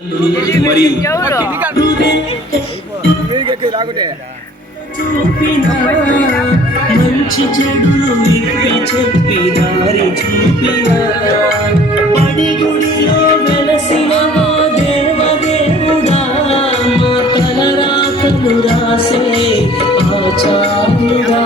మరియు మంచి చెడులు విప్పి చెప్పి దారి చూపినా పడి గుడిలో వెలసిన మా దేవదేవుడా మా తలరాతను రాసే ఆచార్యుడా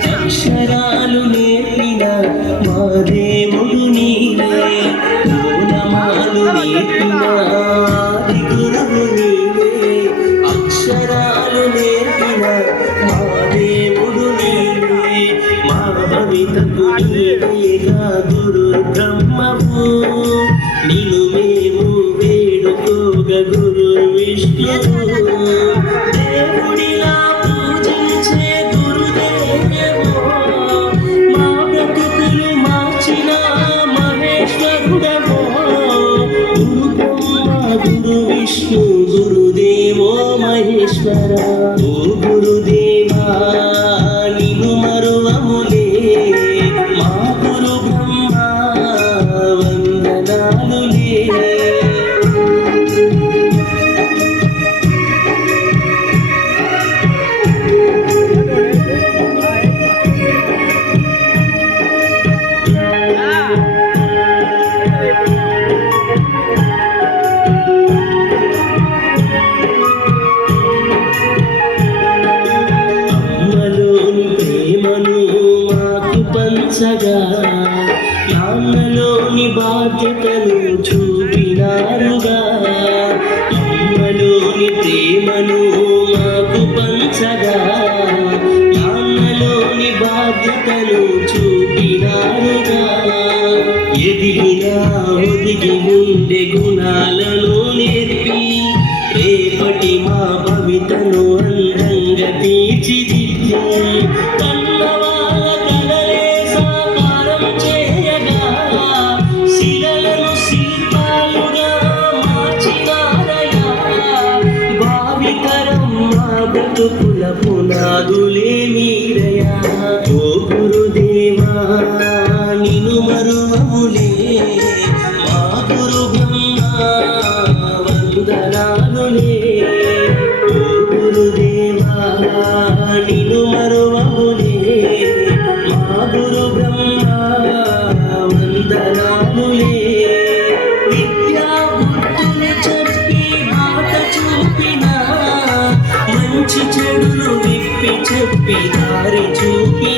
అక్షరాలు నేర్పిన మా దేవుడు నీవే ఓనమాలు నేర్పిన గురువు నీవే అక్షరాలు నేర్పిన మా దేవుడు నీవే మా భవితకు నీవేగా గురు బ్రహ్మవు నిన్ను మేము వేడుకోగ గురు విష్ణువు దేవుడిలా పూజించే గురు విష్ణు గురుదేవో మహేశ్వర ఓ గురుదేవా నిన్ను మరువములే మా గురు బ్రహ్మ వందనాలులే నాన్నలోని బాధ్యతను చూపినారుగా అమ్మలోని ప్రేమను మాకు పంచగా నాన్నలోని బాధ్యతను చూపినారుగా ఎదిగినా ఒదిగి ఉండే గుణాలను నేర్పి రేపటి మా భవితను అందంగా తీర్చిదిద్ది బ్రతుకుల పునాదులే మీరయా ఓ గురుదేవా నిన్ను మరువములే మా గురు బ్రహ్మ వందనాలులే ఓ గురుదేవా నిన్ను మరువములే మా గురు బ్రహ్మ వందనాలులే విద్యా బుద్ధులు చెప్పి మాట చూపిన మంచి చెడులు విప్పి చెప్పి దారి చూపి